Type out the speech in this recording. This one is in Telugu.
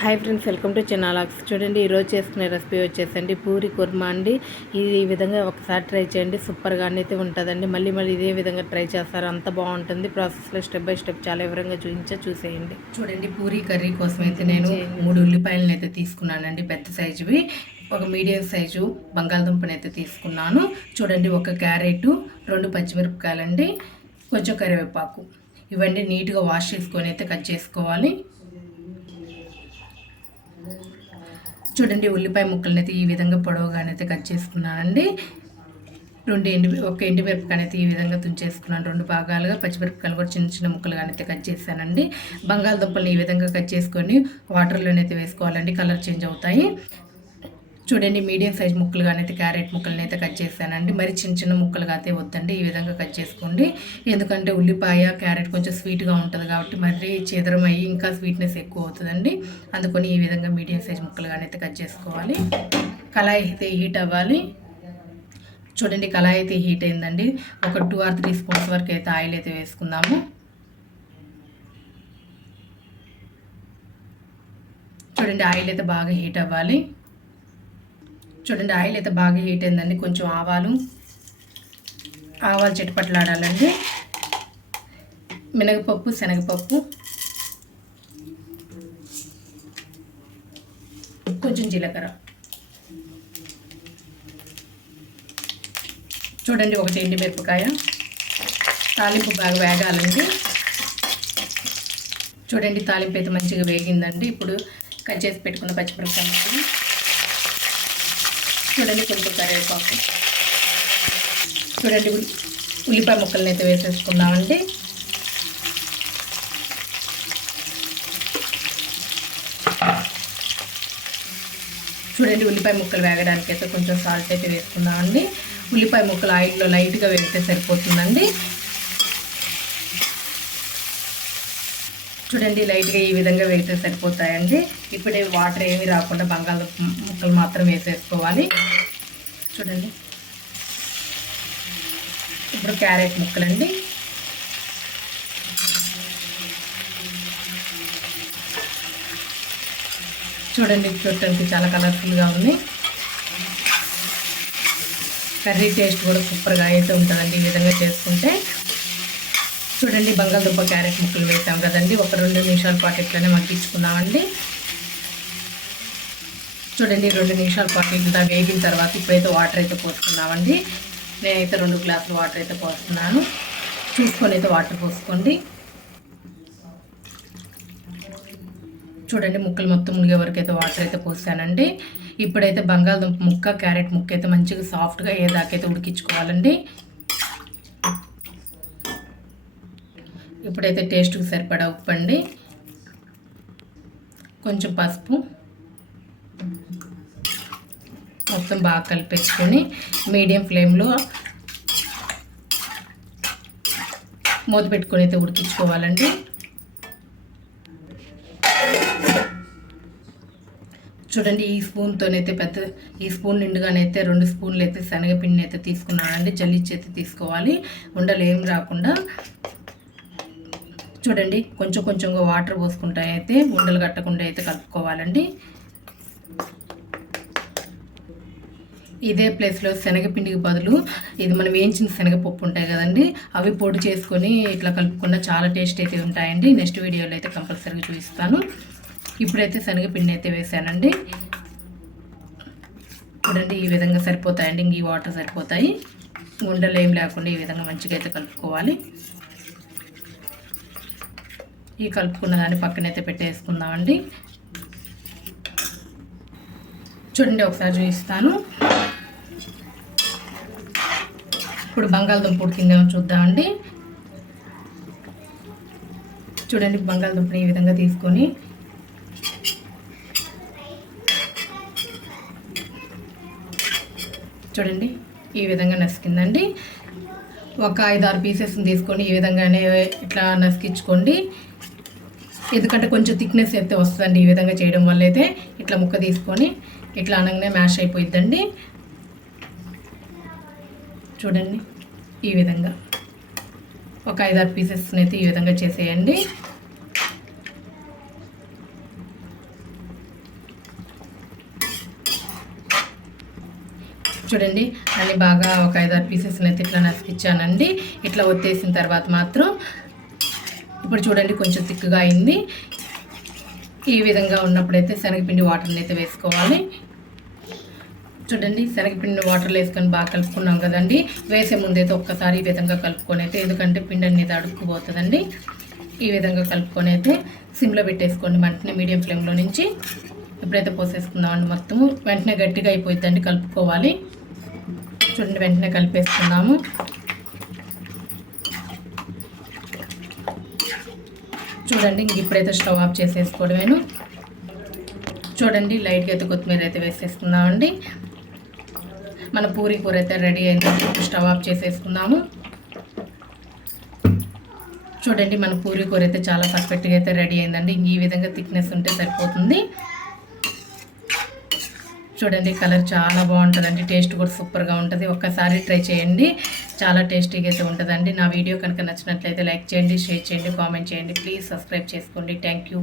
హాయ్ ఫ్రెండ్స్ వెల్కమ్ టు చెన్నాలాక్స్ చూడండి ఈరోజు చేసుకునే రెసిపీ వచ్చేసండి పూరి కుర్మా అండి. ఇది ఈ విధంగా ఒకసారి ట్రై చేయండి సూపర్గా అయితే ఉంటుందండి. మళ్ళీ మళ్ళీ ఇదే విధంగా ట్రై చేస్తారు అంత బాగుంటుంది. ప్రాసెస్లో స్టెప్ బై స్టెప్ చాలా వివరంగా చూపించా చూసేయండి. చూడండి పూరీ కర్రీ కోసం అయితే నేను మూడు ఉల్లిపాయలను అయితే తీసుకున్నానండి పెద్ద సైజువి. ఒక మీడియం సైజు బంగాళదుంపని అయితే తీసుకున్నాను. చూడండి ఒక క్యారెట్ రెండు పచ్చిమిరపకాయలండి కొంచెం కరివేపాకు. ఇవన్నీ నీట్గా వాష్ చేసుకొని అయితే కట్ చేసుకోవాలి. చూడండి ఉల్లిపాయ ముక్కలను అయితే ఈ విధంగా పొడవుగానైతే కట్ చేసుకున్నానండి. రెండు ఎండి ఒక ఎండు అయితే ఈ విధంగా తుంచేసుకున్నాను. రెండు భాగాలుగా పచ్చిమిరపకాయలు కూడా చిన్న చిన్న ముక్కలుగా అయితే కట్ చేశానండి. బంగాళదుంపలను ఈ విధంగా కట్ చేసుకొని వాటర్లోనైతే వేసుకోవాలండి. కలర్ చేంజ్ అవుతాయి. చూడండి మీడియం సైజ్ ముక్కలుగా అయితే క్యారెట్ ముక్కలని అయితే కట్ చేశానండి మరి చిన్న చిన్న ముక్కలుగా అయితే వద్దండి ఈ విధంగా కట్ చేసుకోండి. ఎందుకంటే ఉల్లిపాయ క్యారెట్ కొంచెం స్వీట్గా ఉంటుంది కాబట్టి మరి చెదరం అయ్యి ఇంకా స్వీట్నెస్ ఎక్కువ అవుతుందండి. అందుకని ఈ విధంగా మీడియం సైజ్ ముక్కలుగా అయితే కట్ చేసుకోవాలి. కళాయి అయితే హీట్ అవ్వాలి. చూడండి కళాయి అయితే హీట్ అయిందండి. ఒక టూ ఆర్ త్రీ స్పూన్స్ వరకు అయితే ఆయిల్ అయితే వేసుకుందాము. చూడండి ఆయిల్ అయితే బాగా హీట్ అవ్వాలి. చూడండి ఆయిల్ అయితే బాగా హీట్ అయిందండి. కొంచెం ఆవాలు ఆవాలు చిటపట్లాడాలండి. మినగపప్పు శనగపప్పు. కొంచెం జీలకర్ర. చూడండి ఒకటి ఎండిమిరపకాయ తాలింపు బాగా వేగాలండి. చూడండి తాలింపు అయితే మంచిగా వేగిందండి. ఇప్పుడు కట్ చేసి పెట్టుకున్న పచ్చిమిరపకాయ చూడండి కొంచెం కరివేపాకు. చూడండి ఉల్లిపాయ ముక్కల్ని అయితే వేసేసుకున్నామండి చూడండి ఉల్లిపాయ ముక్కలు వేగడానికి అయితే కొంచెం సాల్ట్ అయితే వేసుకుందామండి. ఉల్లిపాయ ముక్కలు ఆయిల్లో లైట్గా వేస్తే సరిపోతుందండి. చూడండి లైట్గా ఈ విధంగా వేస్తే సరిపోతాయండి. ఇప్పుడే వాటర్ ఏమి రాకుండా బంగాళ ముక్కలు మాత్రం వేసేసుకోవాలి. చూడండి. ఇప్పుడు క్యారెట్ ముక్కలండి. చూడండి చూడటానికి చాలా కలర్ఫుల్గా ఉంది. కర్రీ టేస్ట్ కూడా సూపర్గా అయితే ఉంటుందండి ఈ విధంగా చేసుకుంటే. చూడండి బంగాళదుంప క్యారెట్ ముక్కలు వేసాం కదండి. ఒక రెండు నిమిషాల పాటు ఇట్లనే మగ్గించుకున్నామండి చూడండి రెండు నిమిషాల పాటు ఇంత వేగిన తర్వాత ఇప్పుడైతే వాటర్ అయితే పోసుకున్నామండి. నేనైతే రెండు గ్లాసులు వాటర్ అయితే పోస్తున్నాను. చూసుకొని అయితే వాటర్ పోసుకోండి. చూడండి ముక్కలు మొత్తం మునిగే వరకు అయితే వాటర్ అయితే పోసానండి. ఇప్పుడైతే బంగాళదుంప ముక్క క్యారెట్ ముక్క అయితే మంచిగా సాఫ్ట్గా ఏ దాకైతే ఉడికించుకోవాలండి. ఇప్పుడైతే టేస్ట్కి సరిపడా ఉప్పు అండి కొంచెం పసుపు మొత్తం బాగా కలిపేసుకొని మీడియం ఫ్లేమ్లో మూత పెట్టుకొని అయితే ఉడికించుకోవాలండి. చూడండి ఈ స్పూన్తోనైతే పెద్ద ఈ స్పూన్ నిండుగానైతే రెండు స్పూన్లు అయితే శనగపిండిని అయితే తీసుకున్నానండి జల్లిచ్చి అయితే తీసుకోవాలి. ఉండలు ఏం రాకుండా చూడండి కొంచెం కొంచెంగా వాటర్ పోసుకుంటా అయితే ఉండలు కట్టకుండా అయితే కలుపుకోవాలండి. ఇదే ప్లేస్లో శనగపిండికి బదులు ఇది మనం వేయించిన శనగపప్పు ఉంటాయి కదండి అవి పొడి చేసుకొని ఇట్లా కలుపుకున్న చాలా టేస్ట్ అయితే ఉంటాయండి. నెక్స్ట్ వీడియోలో అయితే కంపల్సరీగా చూపిస్తాను. ఇప్పుడైతే శనగపిండి అయితే వేసానండి. చూడండి ఈ విధంగా సరిపోతాయండి. ఇంక ఈ వాటర్ సరిపోతాయి. ఉండలు ఏం లేకుండా ఈ విధంగా మంచిగా అయితే కలుపుకోవాలి. ఈ కలుపుకున్న దాన్ని పక్కనైతే పెట్టేసుకుందామండి. చూడండి ఒకసారి చూపిస్తాను. ఇప్పుడు బంగాళదుంప ఉడికిందేమో చూద్దామండి. చూడండి బంగాళదుంపని ఈ విధంగా తీసుకొని. చూడండి ఈ విధంగా నసికిందండి. ఒక ఐదు ఆరు పీసెస్ని తీసుకొని ఈ విధంగానే ఇట్లా నసికించుకోండి. ఎందుకంటే కొంచెం థిక్నెస్ అయితే వస్తుందండి ఈ విధంగా చేయడం వల్ల అయితే ఇట్లా ముక్క తీసుకొని ఇట్లా అనగానే మ్యాష్ అయిపోయిద్దండి. చూడండి ఈ విధంగా. ఒక ఐదారు పీసెస్ని అయితే ఈ విధంగా చేసేయండి. చూడండి అన్ని బాగా ఒక ఐదారు పీసెస్ని అయితే ఇట్లా నసికిచ్చానండి ఇట్లా ఒత్తేసిన తర్వాత మాత్రం ఇప్పుడు చూడండి కొంచెం తిక్కుగా అయింది. ఈ విధంగా ఉన్నప్పుడైతే శనగపిండి వాటర్ని అయితే వేసుకోవాలి. చూడండి శనగపిండి వాటర్లో వేసుకొని బాగా కలుపుకున్నాం కదండి. వేసే ముందైతే ఒక్కసారి ఈ విధంగా కలుపుకొని అయితే ఎందుకంటే పిండి అనేది అడుక్కుపోతుందండి. ఈ విధంగా కలుపుకొని అయితే సిమ్లో పెట్టేసుకోండి వెంటనే మీడియం ఫ్లేమ్లో నుంచి. ఎప్పుడైతే పోసేసుకుందామండి మొత్తము వెంటనే గట్టిగా అయిపోయిందండి కలుపుకోవాలి. చూడండి వెంటనే కలిపేసుకుందాము చూడండి ఇంక ఇప్పుడైతే స్టవ్ ఆఫ్ చేసేసుకోవడమేను. చూడండి లైట్గా అయితే కొత్తిమీర అయితే వేసేసుకుందామండి. మన పూరి కూర అయితే రెడీ అయింది స్టవ్ ఆఫ్ చేసేసుకుందాము. చూడండి మన పూరి కూర అయితే చాలా పర్ఫెక్ట్గా అయితే రెడీ అయిందండి. ఈ విధంగా థిక్నెస్ ఉంటే సరిపోతుంది. చూడండి కలర్ చాలా బాగుంటుందండి టేస్ట్ కూడా సూపర్గా ఉంటుంది. ఒక్కసారి ట్రై చేయండి చాలా టేస్టీగా అయితే ఉంటుందండి. నా వీడియో కనుక నచ్చినట్లయితే లైక్ చేయండి షేర్ చేయండి కామెంట్ చేయండి. ప్లీజ్ సబ్స్క్రైబ్ చేసుకోండి. Thank you.